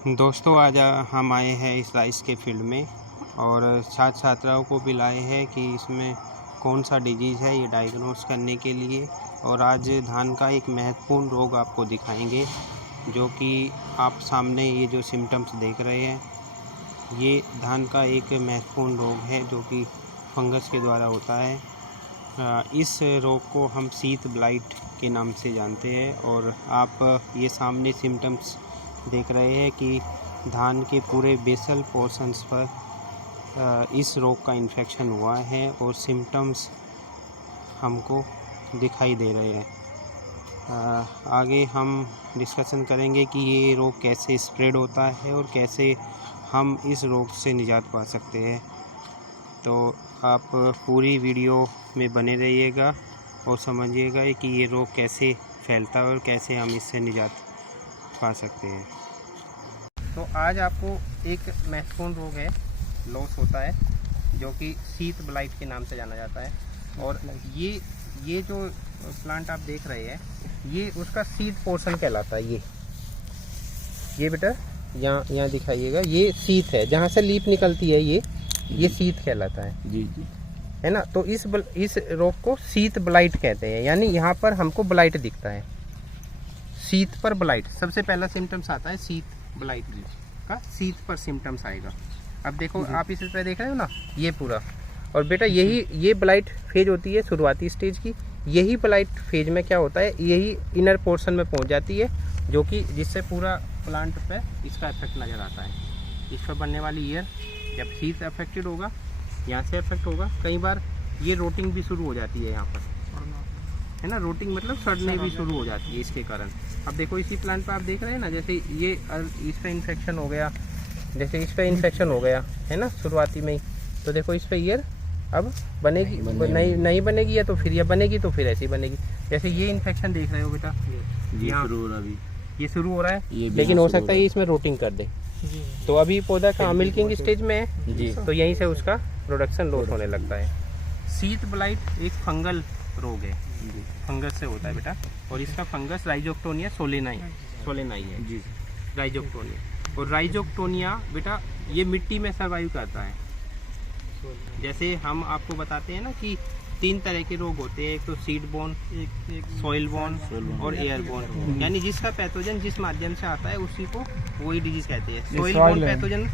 दोस्तों आज हम आए हैं इस राइस के फील्ड में और छात्र छात्राओं को भी लाए हैं कि इसमें कौन सा डिजीज़ है ये डायग्नोस करने के लिए। और आज धान का एक महत्वपूर्ण रोग आपको दिखाएंगे जो कि आप सामने ये जो सिम्टम्स देख रहे हैं ये धान का एक महत्वपूर्ण रोग है जो कि फंगस के द्वारा होता है। इस रोग को हम शीत ब्लाइट के नाम से जानते हैं। और आप ये सामने सिम्टम्स देख रहे हैं कि धान के पूरे बेसल पोर्शंस पर इस रोग का इन्फेक्शन हुआ है और सिम्टम्स हमको दिखाई दे रहे हैं। आगे हम डिस्कशन करेंगे कि ये रोग कैसे स्प्रेड होता है और कैसे हम इस रोग से निजात पा सकते हैं। तो आप पूरी वीडियो में बने रहिएगा और समझिएगा कि ये रोग कैसे फैलता है और कैसे हम इससे निजात पा सकते हैं। तो आज आपको एक महत्वपूर्ण रोग है लॉस होता है जो कि शीत ब्लाइट के नाम से जाना जाता है। और ये जो प्लांट आप देख रहे हैं ये उसका सीड पोर्शन कहलाता है। ये बेटा यहाँ दिखाइएगा, ये शीत है जहाँ से लीफ निकलती है, ये शीत कहलाता है जी है ना। तो इस रोग को शीत ब्लाइट कहते हैं, यानी यहाँ पर हमको ब्लाइट दिखता है, शीत पर ब्लाइट। सबसे पहला सिम्टम्स आता है शीत ब्लाइट का, शीत पर सिम्टम्स आएगा। अब देखो आप इस तरह देख रहे हो ना ये पूरा, और बेटा ये ब्लाइट फेज होती है शुरुआती स्टेज की। यही ब्लाइट फेज में क्या होता है, यही इनर पोर्शन में पहुंच जाती है जो कि जिससे पूरा प्लांट पे इसका इफेक्ट नज़र आता है। इस पर बनने वाली ईयर जब शीत अफेक्टेड होगा, यहाँ से अफेक्ट होगा, कई बार ये रोटिंग भी शुरू हो जाती है यहाँ पर, है ना। रोटिंग मतलब सड़ने भी शुरू हो जाती है इसके कारण। अब देखो इसी प्लांट पर आप देख रहे हैं ना, जैसे ये इस पर इन्फेक्शन हो गया, जैसे इस पर इन्फेक्शन हो गया है ना शुरुआती में ही, तो देखो इस पर ईयर अब बनेगी नहीं बनेगी, या तो फिर ये बनेगी तो फिर ऐसी बनेगी। जैसे ये इन्फेक्शन देख रहे हो बेटा, ये शुरू हो रहा है, लेकिन हो सकता है इसमें रोटिंग कर दे। तो अभी पौधा कहाँ मिल्किंग स्टेज में है जी, तो यहीं से उसका प्रोडक्शन लॉस होने लगता है। शीत ब्लाइट एक फंगल रोग है, फंगस से होता है बेटा, और इसका फंगस राइजोक्टोनिया सोलेनाई है जी, राइजोक्टोनिया। और राइजोक्टोनिया बेटा ये मिट्टी में सर्वाइव करता है। जैसे हम आपको बताते हैं ना कि 3 तरह के रोग होते हैं, एक तो सीड बोर्न, सॉइल बोर्न और एयर बोर्न, यानी जिसका पैथोजन जिस माध्यम से आता है उसी को वही डिजीज कहते हैं। सॉइल बोर्न पैथोजन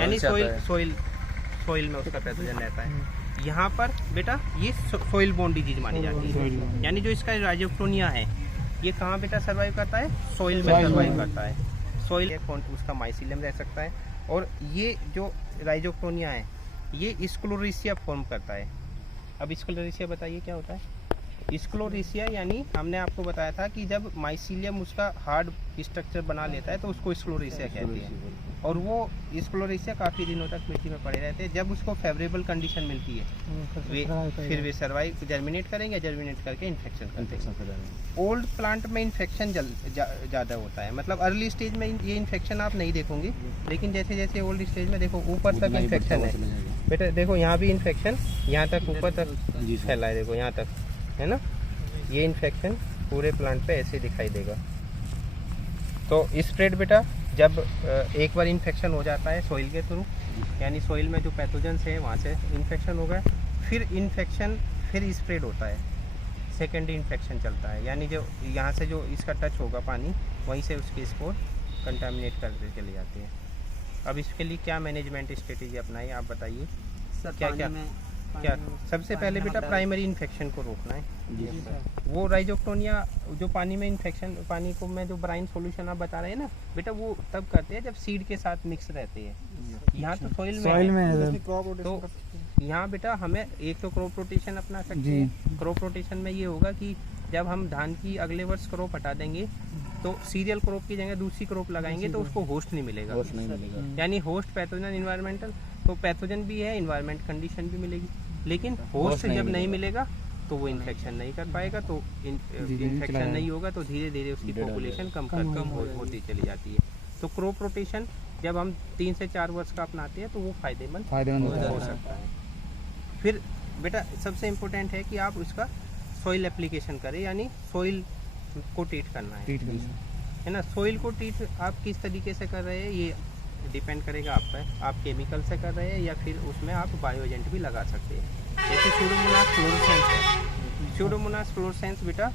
यानी सॉइल में उसका पैथोजन रहता है। यहाँ पर बेटा ये सॉइल बोर्न डिजीज मानी जाती है, यानी जो इसका राइजोक्टोनिया है ये कहाँ बेटा सर्वाइव करता है, सॉइल में सर्वाइव करता है। सॉइल उसका माइसीलियम रह सकता है। और ये जो राइजोक्टोनिया है ये स्क्लेरोसिया फॉर्म करता है। अब स्क्लेरोसिया बताइए क्या होता है। स्क्लेरोसिया यानी हमने आपको बताया था कि जब माइसीलियम उसका हार्ड स्ट्रक्चर बना लेता है तो उसको स्क्लेरोसिया कहते हैं। और वो स्क्लेरोसिया काफ़ी दिनों तक मिट्टी में पड़े रहते हैं। जब उसको फेवरेबल कंडीशन मिलती है फिर वे सर्वाइव जर्मिनेट करेंगे, जर्मिनेट करके इन्फेक्शन करते हैं। ओल्ड प्लांट में इन्फेक्शन ज़्यादा होता है, मतलब अर्ली स्टेज में ये इन्फेक्शन आप नहीं देखोगे, लेकिन जैसे जैसे ओल्ड स्टेज में देखो ऊपर तक इन्फेक्शन है बेटा, देखो यहाँ भी इन्फेक्शन यहाँ तक ऊपर तक फैला है, देखो यहाँ तक है ना। ये इन्फेक्शन पूरे प्लांट पे ऐसे दिखाई देगा। तो स्प्रेड बेटा जब एक बार इन्फेक्शन हो जाता है सॉइल के थ्रू, यानी सॉइल में जो पैथोजेंस है वहाँ से इन्फेक्शन हो गया, फिर स्प्रेड होता है, सेकेंडरी इन्फेक्शन चलता है, यानी जो यहाँ से जो इसका टच होगा पानी वहीं से उसके स्पोर कंटामिनेट करते चले जाते हैं। अब इसके लिए क्या मैनेजमेंट स्ट्रेटेजी अपनाई आप बताइए। क्या सबसे पहले बेटा प्राइमरी इन्फेक्शन को रोकना है। वो राइजोक्टोनिया जो पानी में इन्फेक्शन, पानी को में जो ब्राइन सॉल्यूशन आप बता रहे हैं ना बेटा, वो तब करते हैं जब सीड के साथ मिक्स रहते हैं। यहाँ तो सॉइल में तो यहाँ बेटा हमें एक तो क्रॉप रोटेशन अपना सकते हैं। क्रॉप रोटेशन में ये होगा कि जब हम धान की अगले वर्ष क्रॉप हटा देंगे तो सीरियल क्रॉप की जगह दूसरी क्रॉप लगाएंगे तो उसको होस्ट नहीं मिलेगा, यानी होस्ट पैथोजन इन्वायरमेंटल, तो पैथोजन भी है, इन्वायरमेंट कंडीशन भी मिलेगी। लेकिन होस्ट जब नहीं मिलेगा तो वो इन्फेक्शन नहीं कर पाएगा, तो इन्फेक्शन नहीं होगा तो धीरे धीरे उसकी पॉपुलेशन कम होती चली जाती है। तो क्रॉप रोटेशन जब हम 3 से 4 वर्ष का अपनाते हैं तो वो फायदेमंद हो सकता है। फिर बेटा सबसे इम्पोर्टेंट है कि आप उसका सॉइल एप्लीकेशन करें, यानी सॉइल को ट्रीट करना है। है ना। सॉइल को ट्रीट आप किस तरीके से कर रहे हैं ये डिपेंड करेगा आप पर, आप केमिकल से कर रहे हैं या फिर उसमें आप बायो एजेंट भी लगा सकते हैं। जैसे स्यूडोमोनास फ्लोरोसेंस है, स्यूडोमोनास फ्लोरोसेंस बेटा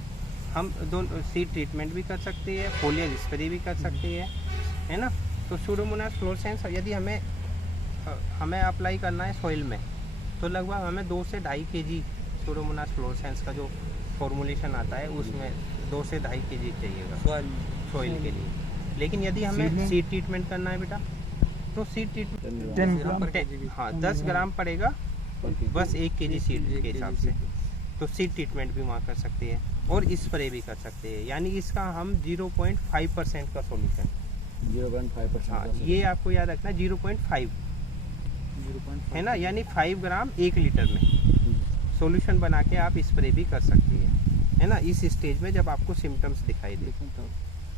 हम दोनों सीड ट्रीटमेंट भी कर सकते हैं, फोलियर स्प्रे भी कर सकते हैं, है ना। तो स्यूडोमोनास फ्लोरोसेंस यदि हमें अप्लाई करना है सॉइल में तो लगभग हमें 2 से 2.5 kg स्यूडोमोनास फ्लोरोसेंस का जो फॉर्मुलेशन आता है उसमें 2 से 2.5 kg चाहिएगा सॉइल के लिए। लेकिन यदि हमें सीड ट्रीटमेंट करना है बेटा तो सीड ट्रीटमेंट हाँ 10 ग्राम पड़ेगा बस 1 kg सीड के हिसाब से। तो सीड ट्रीटमेंट भी वहाँ कर सकते हैं और स्प्रे भी कर सकते हैं, यानी इसका हम 0.5% का सॉल्यूशन 0.5%। हाँ ये आपको याद रखना 0.5 है ना, यानी 5 ग्राम 1 लीटर में सॉल्यूशन बना के आप स्प्रे भी कर सकते हैं, है ना। इस स्टेज में जब आपको सिम्टम्स दिखाई दे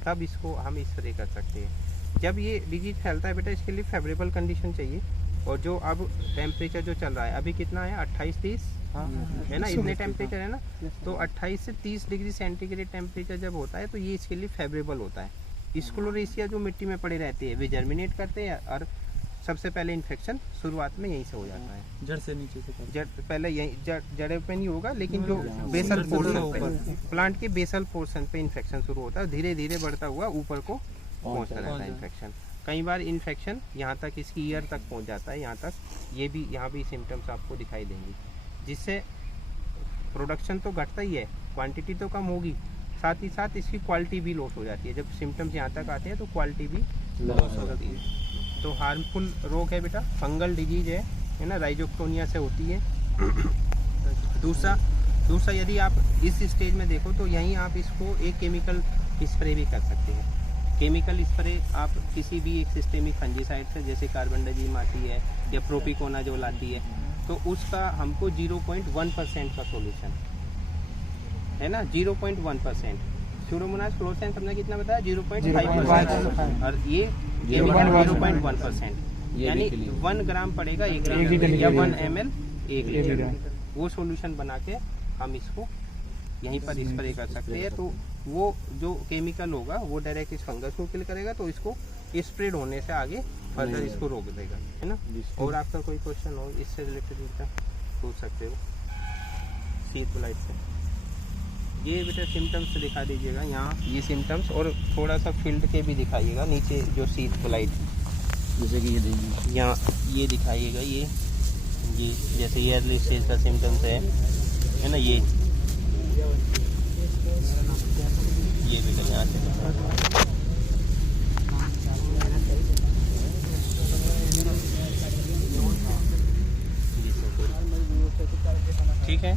तब इसको हम स्प्रे कर सकते हैं। जब ये डिजीज फैलता है बेटा इसके लिए फेवरेबल कंडीशन चाहिए, और जो अब टेम्परेचर जो चल रहा है अभी कितना है 28-30 है ना, इतने टेम्परेचर है ना। तो 28 से 30 डिग्री सेंटीग्रेड टेम्परेचर जब होता है तो ये इसके लिए फेवरेबल होता है। स्क्लेरोसिया जो मिट्टी में पड़े रहते हैं वे जर्मिनेट करते हैं और सबसे पहले इन्फेक्शन शुरुआत में यहीं से हो जाता है, जड़ से नीचे से जड़ पहले यहीं जड़े पे नहीं होगा, लेकिन जो बेसल पोर्शन पे प्लांट के बेसल पोर्शन पे इन्फेक्शन शुरू होता है, धीरे धीरे बढ़ता हुआ ऊपर को पहुंचता रहता है इन्फेक्शन। कई बार इन्फेक्शन यहाँ तक इसकी ईयर तक पहुँच जाता है, यहाँ तक ये भी यहाँ भी सिम्टम्स आपको दिखाई देंगे, जिससे प्रोडक्शन तो घटता ही है, क्वांटिटी तो कम होगी, साथ ही साथ इसकी क्वालिटी भी लॉस हो जाती है। जब सिम्टम्स यहाँ तक आते हैं तो क्वालिटी भी लॉस हो जाती है। तो हार्मफुल रोग है बेटा, फंगल डिजीज है ना, राइजोक्टोनिया से होती है। दूसरा यदि आप इस स्टेज में देखो तो यहीं आप इसको एक केमिकल स्प्रे भी कर सकते हैं। केमिकल स्प्रे आप किसी भी एक सिस्टेमिक फंजीसाइड से, जैसे कार्बेंडाजिम आती है या प्रोपिकोनाजोल आती है, तो उसका हमको 0.1% का सॉल्यूशन है ना, 0.1%। स्यूडोमोनास फ्लोरोसेंस हमने कितना बताया 0.5%, और ये 0.1%, यानी 1 ग्राम पड़ेगा 1 लीटर या 1 ml 1 लीटर। वो सॉल्यूशन बना के हम इसको यहीं पर स्प्रे कर सकते हैं। तो वो जो केमिकल होगा वो डायरेक्ट इस फंगस को किल करेगा, तो इसको स्प्रेड होने से आगे फर्दर इसको रोक देगा, है ना। और आपका कोई क्वेश्चन हो इससे रिलेटेड पूछ सकते हो शीत ब्लाइट से। ये बेटा सिम्टम्स दिखा दीजिएगा यहाँ, ये सिम्टम्स, और थोड़ा सा फील्ड के भी दिखाइएगा नीचे जो शीत ब्लाइट, जैसे कि ये यहाँ ये दिखाइएगा, ये जैसे ये अर्ली स्टेज का सिम्टम्स है ना, ये बेटा यहाँ से ठीक है।